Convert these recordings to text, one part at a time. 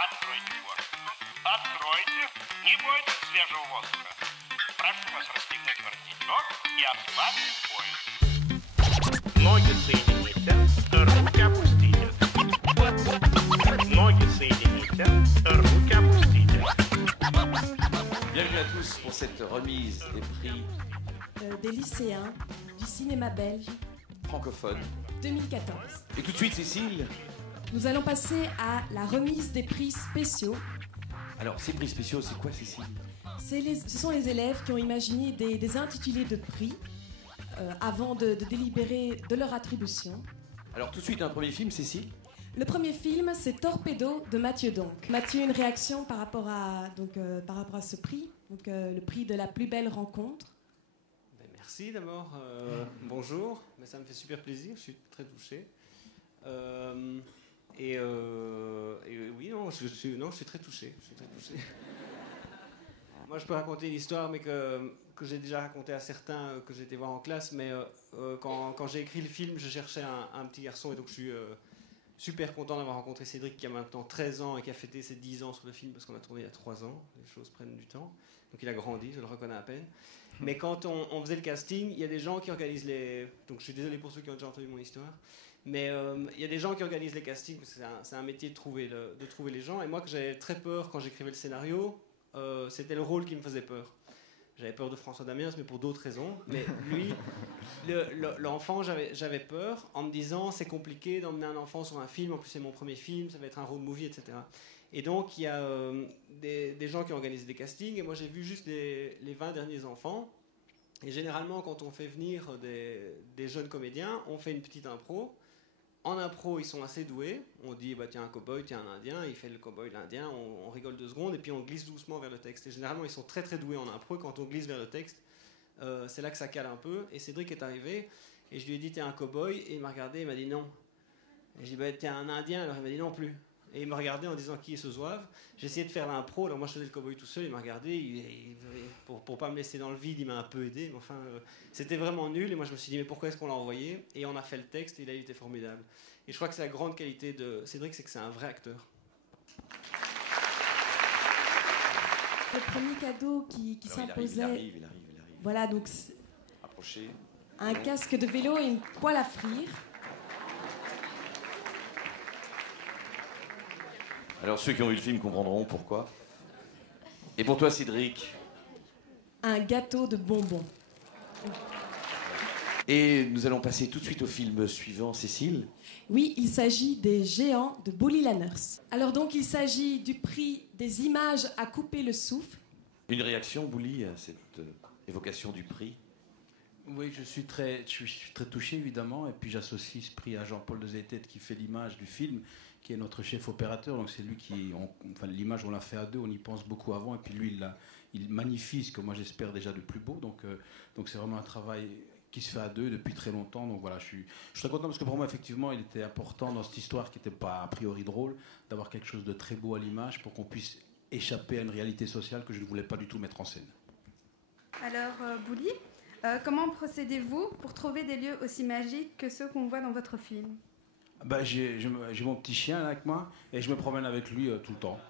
Откройте форточку. Откройте. Не бойтесь свежего воздуха. Прошу вас расстегнуть воротничок и ослабить пояс. Ноги соедините, руки опустите. Ноги соедините, руки опустите. Bienvenue à tous pour cette remise des prix des lycéens du cinéma belge francophones 2014. Et tout de suite, Cécile. Nous allons passer à la remise des prix spéciaux. Alors, ces prix spéciaux, c'est quoi, Cécile? Ce sont les élèves qui ont imaginé des intitulés de prix avant de délibérer de leur attribution. Alors, tout de suite, un premier film, Cécile? Le premier film, c'est Torpedo de Mathieu Donc. Mathieu, une réaction par rapport à ce prix, le prix de la plus belle rencontre. Merci d'abord, bonjour, mais ça me fait super plaisir, je suis très touché. Oui, non, je suis très touché. Moi, je peux raconter une histoire, mais que j'ai déjà raconté à certains que j'ai été voir en classe, mais quand j'ai écrit le film, je cherchais un petit garçon, et donc je suis super content d'avoir rencontré Cédric, qui a maintenant 13 ans et qui a fêté ses 10 ans sur le film, parce qu'on a tourné il y a 3 ans, les choses prennent du temps. Donc il a grandi, je le reconnais à peine. Mais quand on faisait le casting, il y a des gens qui organisent les... Donc je suis désolé pour ceux qui ont déjà entendu mon histoire. Mais il y a des gens qui organisent les castings, parce que c'est un métier de trouver les gens. Et moi, que j'avais très peur quand j'écrivais le scénario, c'était le rôle qui me faisait peur. J'avais peur de François Damiens, mais pour d'autres raisons. Mais lui, l'enfant, j'avais peur en me disant c'est compliqué d'emmener un enfant sur un film. En plus, c'est mon premier film, ça va être un road movie, etc. Et donc, il y a des gens qui organisent des castings. Et moi, j'ai vu juste les 20 derniers enfants. Et généralement, quand on fait venir des jeunes comédiens, on fait une petite impro. En impro, ils sont assez doués. On dit, bah, tiens, un cow-boy, tiens, un indien. Il fait le cow-boy, l'indien. On rigole 2 secondes et puis on glisse doucement vers le texte. Et généralement, ils sont très, très doués en impro. Et quand on glisse vers le texte, c'est là que ça cale un peu. Et Cédric est arrivé et je lui ai dit, t'es un cow-boy. Et il m'a regardé, il m'a dit non. Et j'ai dit, bah, t'es un indien. Alors il m'a dit non plus. Et il m'a regardé en disant qui est ce zouave. J'ai essayé de faire l'impro. Alors moi, je faisais le cow-boy tout seul. Il m'a regardé. Pour pas me laisser dans le vide, il m'a un peu aidé. Mais enfin, c'était vraiment nul. Et moi, je me suis dit, mais pourquoi est-ce qu'on l'a envoyé? Et on a fait le texte. Et il a été formidable. Et je crois que c'est la grande qualité de Cédric, c'est que c'est un vrai acteur. Le premier cadeau qui s'imposait... Il arrive. Voilà, donc... Approchez. Un casque de vélo et une poêle à frire. Alors, ceux qui ont vu le film comprendront pourquoi. Et pour toi, Cédric? Un gâteau de bonbons. Et nous allons passer tout de suite au film suivant, Cécile. Oui, il s'agit des Géants de Bully Lanners. Alors donc, il s'agit du prix des images à couper le souffle. Une réaction, Bully, à cette évocation du prix? Oui, je suis très touché, évidemment. Et puis j'associe ce prix à Jean-Paul Dezétet, qui fait l'image du film, qui est notre chef opérateur. Donc c'est lui l'image, on l'a fait à 2, on y pense beaucoup avant. Et puis lui, il magnifie ce que moi j'espère déjà de plus beau. Donc c'est vraiment un travail qui se fait à 2 depuis très longtemps. Donc voilà, je suis très content parce que pour moi, effectivement, il était important dans cette histoire qui n'était pas a priori drôle, d'avoir quelque chose de très beau à l'image pour qu'on puisse échapper à une réalité sociale que je ne voulais pas du tout mettre en scène. Alors, Bully, comment procédez-vous pour trouver des lieux aussi magiques que ceux qu'on voit dans votre film? J'ai mon petit chien là, avec moi et je me promène avec lui tout le temps.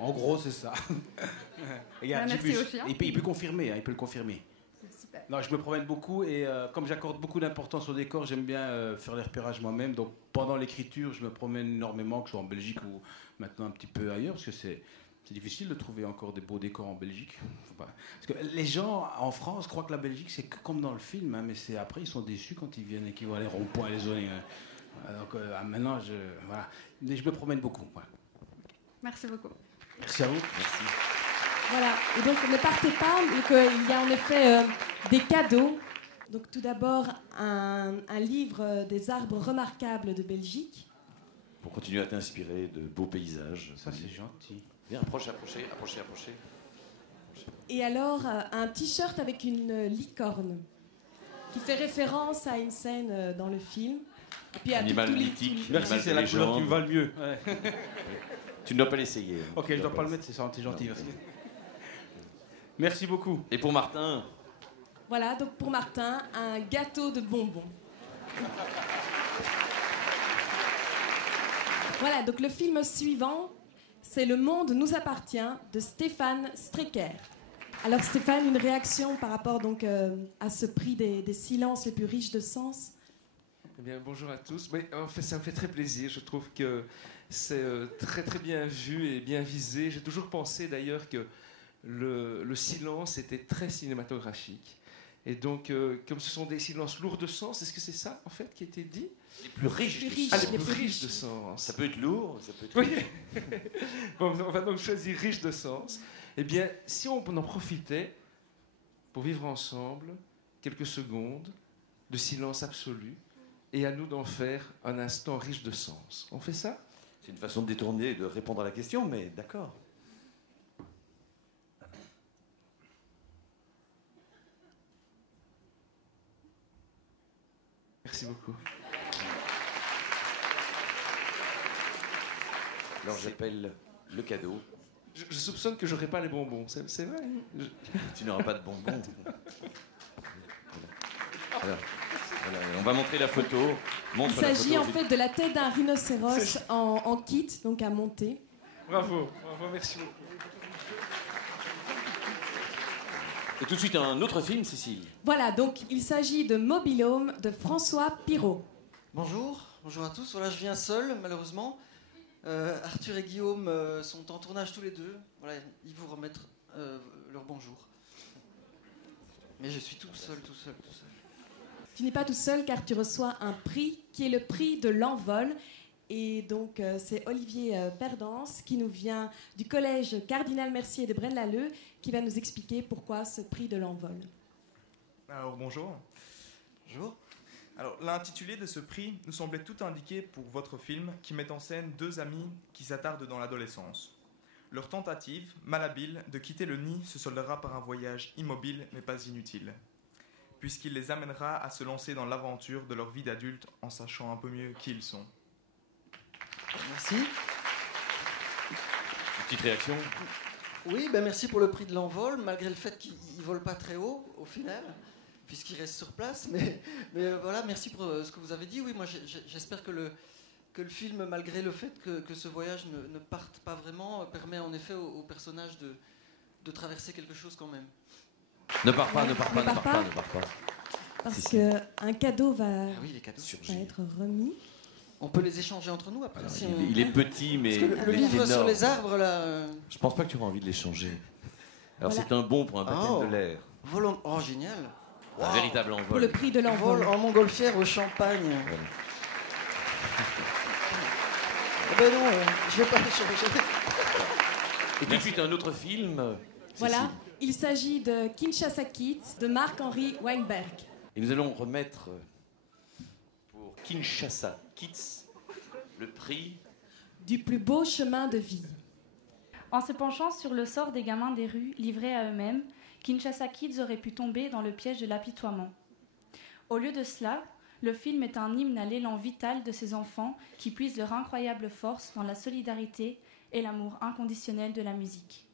En gros, c'est ça. Regarde, merci au chien. Il peut confirmer, il peut le confirmer. Super. Non, je me promène beaucoup et comme j'accorde beaucoup d'importance au décor, j'aime bien faire les repérages moi-même. Donc pendant l'écriture, je me promène énormément, que ce soit en Belgique ou maintenant un petit peu ailleurs, parce que c'est difficile de trouver encore des beaux décors en Belgique. Parce que les gens en France croient que la Belgique, c'est comme dans le film, hein, mais après, ils sont déçus quand ils viennent et qu'ils voient les ronds-points, les zones. Donc maintenant, voilà. Mais je me promène beaucoup. Voilà. Merci beaucoup. Merci à vous. Merci. Voilà, et donc ne partez pas, il y a en effet des cadeaux. Donc tout d'abord, un livre des arbres remarquables de Belgique. Pour continuer à t'inspirer de beaux paysages. Ça, c'est gentil. Viens, approchez. Et alors, un t-shirt avec une licorne, qui fait référence à une scène dans le film. Et puis, Animal mythique. Merci, c'est la couleur qui me va le mieux. Ouais. Tu ne dois pas l'essayer. Ok, je ne dois pas le mettre, c'est gentil, merci. Merci beaucoup. Et pour Martin? Voilà, donc pour Martin, un gâteau de bonbons. Voilà, donc le film suivant, c'est Le monde nous appartient de Stéphane Strecker. Alors Stéphane, une réaction par rapport donc, à ce prix des silences les plus riches de sens? Eh bien, bonjour à tous. Mais en fait, ça me fait très plaisir. Je trouve que c'est très très bien vu et bien visé. J'ai toujours pensé d'ailleurs que le silence était très cinématographique. Et donc, comme ce sont des silences lourds de sens, est-ce que c'est ça en fait qui a été dit? Les plus riches. Les plus riches de sens. Ça peut être lourd, ça peut être... Oui. Bon, on va donc choisir riche de sens. Eh bien, si on en profitait pour vivre ensemble quelques secondes de silence absolu, et à nous d'en faire un instant riche de sens. On fait ça? C'est une façon de détourner et de répondre à la question, mais d'accord. Merci beaucoup. Alors j'appelle le cadeau. Je soupçonne que j'aurai pas les bonbons, c'est vrai. Tu n'auras pas de bonbons. Voilà. Voilà, on va montrer la photo. Il s'agit en fait de la tête d'un rhinocéros en kit, donc à monter. Bravo, merci beaucoup. Et tout de suite un autre film, Cécile. Voilà, donc il s'agit de Mobile Home de François Pirot. Bonjour à tous. Voilà, je viens seul, malheureusement. Arthur et Guillaume sont en tournage tous les deux. Voilà, ils vous remettent leur bonjour. Mais je suis tout seul. Tu n'es pas tout seul car tu reçois un prix qui est le prix de l'envol. Et donc c'est Olivier Perdance qui nous vient du collège Cardinal Mercier de Braine-l'Alleud qui va nous expliquer pourquoi ce prix de l'envol. Alors bonjour. Bonjour. Alors l'intitulé de ce prix nous semblait tout indiqué pour votre film qui met en scène deux amis qui s'attardent dans l'adolescence. Leur tentative, malhabile, de quitter le nid se soldera par un voyage immobile mais pas inutile, puisqu'il les amènera à se lancer dans l'aventure de leur vie d'adulte en sachant un peu mieux qui ils sont. Merci. Une petite réaction? Oui, ben merci pour le prix de l'envol, malgré le fait qu'il ne vole pas très haut au final, puisqu'il reste sur place. Mais voilà, merci pour ce que vous avez dit. Oui, moi j'espère que le film, malgré le fait que ce voyage ne parte pas vraiment, permet en effet au personnage de traverser quelque chose quand même. Ne pars pas. Parce qu'un cadeau va les cadeaux être remis. On peut les échanger entre nous après. Alors, si il est petit, mais le livre sur les arbres, là... Je pense pas que tu auras envie de l'échanger. Alors Voilà. c'est un bon pour un baptême de l'air. Oh, génial. Un véritable envol. Pour le prix de l'envol. Vol en montgolfière au Champagne. Voilà. Ben non, je vais pas l'échanger. Et tout de suite un autre film. Voilà, il s'agit de Kinshasa Kids de Marc-Henri Weinberg. Et nous allons remettre pour Kinshasa Kids le prix Du plus beau chemin de vie. En se penchant sur le sort des gamins des rues livrés à eux-mêmes, Kinshasa Kids aurait pu tomber dans le piège de l'apitoiement. Au lieu de cela, le film est un hymne à l'élan vital de ces enfants qui puisent leur incroyable force dans la solidarité et l'amour inconditionnel de la musique.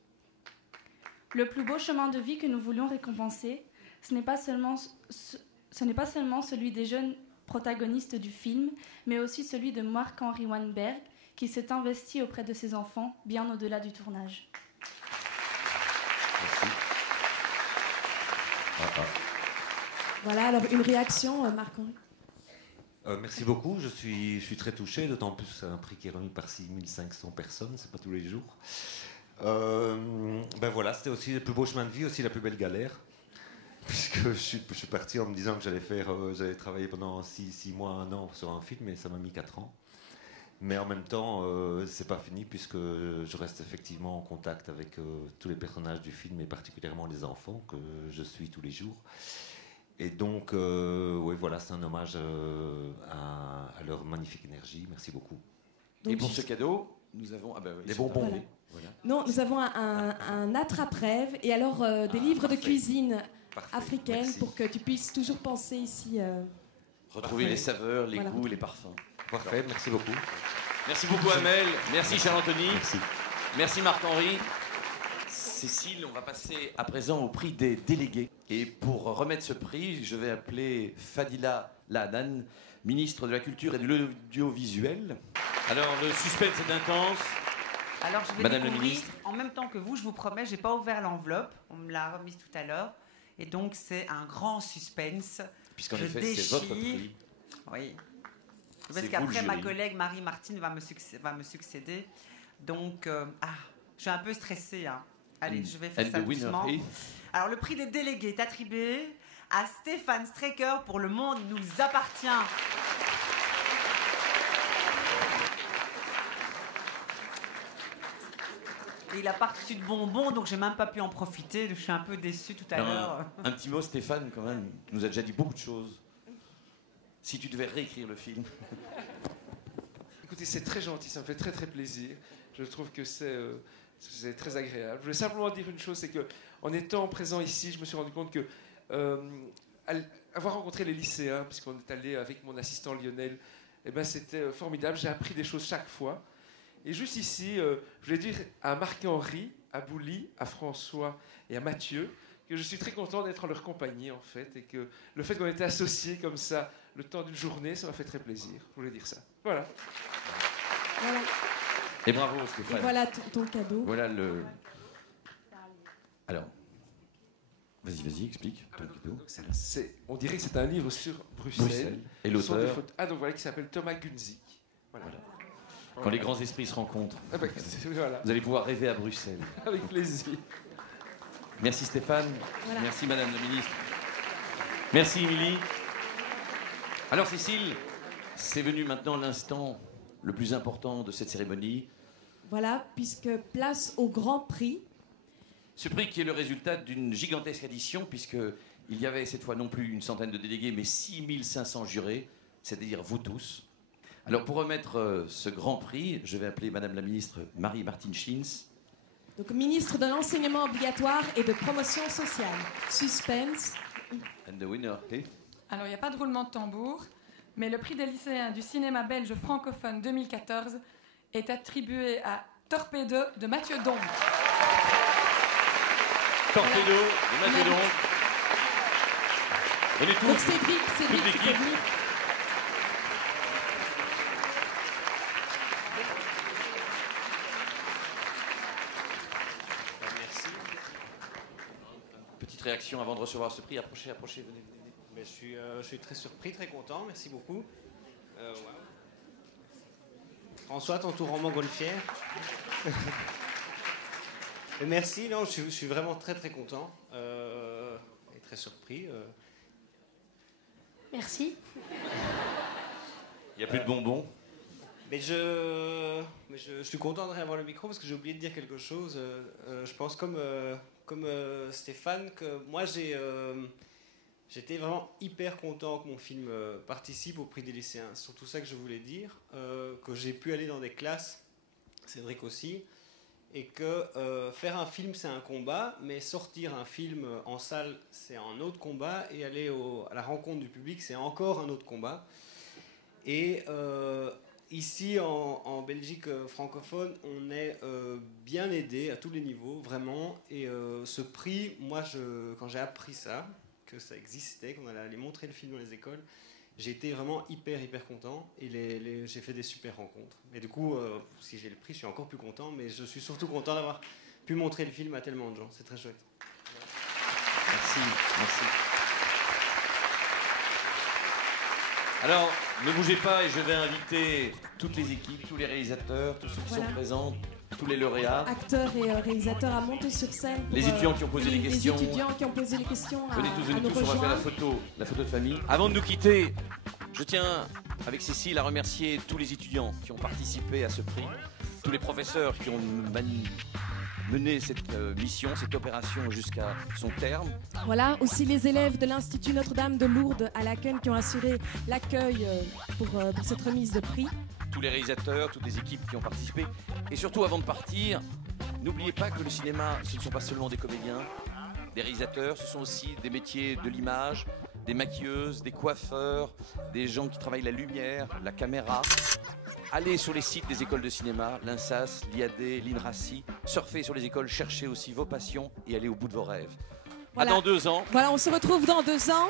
Le plus beau chemin de vie que nous voulions récompenser, ce n'est pas seulement celui des jeunes protagonistes du film, mais aussi celui de Marc-Henri Weinberg, qui s'est investi auprès de ses enfants bien au-delà du tournage. Merci. Voilà, alors une réaction, Marc-Henri. Merci beaucoup, je suis très touché, d'autant plus que c'est un prix qui est remis par 6500 personnes, c'est pas tous les jours. Ben voilà, c'était aussi le plus beau chemin de vie, aussi la plus belle galère, puisque je suis parti en me disant que j'allais travailler pendant 6 mois, 1 an sur un film, et ça m'a mis 4 ans. Mais en même temps, c'est pas fini, puisque je reste effectivement en contact avec tous les personnages du film, et particulièrement les enfants, que je suis tous les jours. Et donc, oui, voilà, c'est un hommage à leur magnifique énergie. Merci beaucoup. Donc, et pour ce cadeau, nous avons les bonbons. Voilà. Non, nous avons un attrape-rêve et alors des livres de cuisine africaine pour que tu puisses toujours penser ici. Retrouver les saveurs, les goûts, les parfums. Parfait, merci beaucoup. Merci beaucoup, Amel. Merci, Charles-Anthony. Merci, Marc-Henri. Cécile, on va passer à présent au prix des délégués. Et pour remettre ce prix, je vais appeler Fadila Lahadan, ministre de la Culture et de l'Audiovisuel. Alors, le suspense est intense. Alors, je vais Madame la découvrir, ministre. en même temps que vous, je vous promets, j'ai pas ouvert l'enveloppe. On me l'a remise tout à l'heure. Et donc, c'est un grand suspense. Puisqu'en Je effet, c'est votre déchire. prix. Oui. C'est Parce vous, qu'après, le ma jury. collègue Marie-Martine va me succéder. Donc, je suis un peu stressée. Hein. Allez, je vais faire And ça the winner doucement. is- Alors, le prix des délégués est attribué à Stéphane Strecker pour Le Monde nous appartient. Et il a pas reçu de bonbons, donc j'ai même pas pu en profiter. Je suis un peu déçue tout à l'heure. Un petit mot, Stéphane, quand même. Tu nous as déjà dit beaucoup de choses. Si tu devais réécrire le film. Écoutez, c'est très gentil, ça me fait très très plaisir. Je trouve que c'est très agréable. Je voulais simplement dire une chose, c'est que en étant présent ici, je me suis rendu compte que avoir rencontré les lycéens, puisqu'on est allé avec mon assistant Lionel, eh ben, c'était formidable. J'ai appris des choses chaque fois. Et juste ici, je voulais dire à Marc-Henri, à Bouli, à François et à Mathieu que je suis très content d'être en leur compagnie, en fait, et que le fait qu'on ait été associés comme ça le temps d'une journée, ça m'a fait très plaisir. Je voulais dire ça. Voilà. Voilà. Et bravo, Stéphane. Et voilà ton cadeau. Voilà le. Alors. Vas-y, explique ton cadeau. On dirait que c'est un livre sur Bruxelles. Bruxelles. Et Ce sont des l'auteur photos- donc voilà, qui s'appelle Thomas Gunzik. Voilà. Quand les grands esprits se rencontrent. Ah ben, voilà. Vous allez pouvoir rêver à Bruxelles. Avec plaisir. Merci Stéphane. Voilà. Merci Madame la Ministre. Merci Émilie. Alors Cécile, c'est venu maintenant l'instant le plus important de cette cérémonie. Voilà, puisque place au Grand Prix. Ce prix qui est le résultat d'une gigantesque addition, puisqu'il y avait cette fois non plus une centaine de délégués, mais 6500 jurés, c'est-à-dire vous tous. Alors pour remettre ce grand prix, je vais appeler Madame la Ministre Marie-Martine Schins. Donc, ministre de l'Enseignement obligatoire et de promotion sociale. Suspense. And the winner, okay. Alors, il n'y a pas de roulement de tambour, mais le prix des lycéens du cinéma belge francophone 2014 est attribué à Torpedo de Mathieu Dombe. Torpedo de Mathieu Dombe. Venez tous. Donc, Cédric, toute tu peux l'équipe. venir. Merci. Petite réaction avant de recevoir ce prix. Approchez, venez. Mais je suis très surpris, très content. Merci beaucoup. Ouais. François, ton tour en montgolfière. Et merci, non, je suis vraiment très très content et très surpris. Merci. Il n'y a plus de bonbons. Mais je suis content de réavoir le micro parce que j'ai oublié de dire quelque chose. Je pense comme Stéphane que moi j'étais vraiment hyper content que mon film participe au prix des lycéens. C'est surtout ça que je voulais dire, que j'ai pu aller dans des classes, Cédric aussi, et que faire un film c'est un combat, mais sortir un film en salle c'est un autre combat, et aller à la rencontre du public c'est encore un autre combat. Et ici en Belgique francophone, on est bien aidé à tous les niveaux, vraiment. Et ce prix, moi, quand j'ai appris ça, que ça existait, qu'on allait aller montrer le film dans les écoles, j'ai été vraiment hyper content. Et j'ai fait des super rencontres. Et du coup, si j'ai le prix, je suis encore plus content. Mais je suis surtout content d'avoir pu montrer le film à tellement de gens. C'est très chouette. Merci. Alors, ne bougez pas et je vais inviter toutes les équipes, tous les réalisateurs, tous ceux qui sont présents, tous les lauréats. Acteurs et réalisateurs à monter sur scène. Pour, Les étudiants qui ont posé les questions. Les étudiants qui ont posé les questions. Venez tous, à nous on va faire la rejoindre. photo de famille. Avant de nous quitter, je tiens, avec Cécile, à remercier tous les étudiants qui ont participé à ce prix, tous les professeurs qui ont mené cette mission, cette opération jusqu'à son terme. Voilà, aussi les élèves de l'Institut Notre-Dame de Lourdes à l'accueil qui ont assuré l'accueil pour cette remise de prix. Tous les réalisateurs, toutes les équipes qui ont participé. Et surtout, avant de partir, n'oubliez pas que le cinéma, ce ne sont pas seulement des comédiens, des réalisateurs, ce sont aussi des métiers de l'image, des maquilleuses, des coiffeurs, des gens qui travaillent la lumière, la caméra. Allez sur les sites des écoles de cinéma, l'INSAS, l'IAD, l'INRACI, surfez sur les écoles, cherchez aussi vos passions et allez au bout de vos rêves. Voilà. À dans 2 ans. Voilà, on se retrouve dans 2 ans.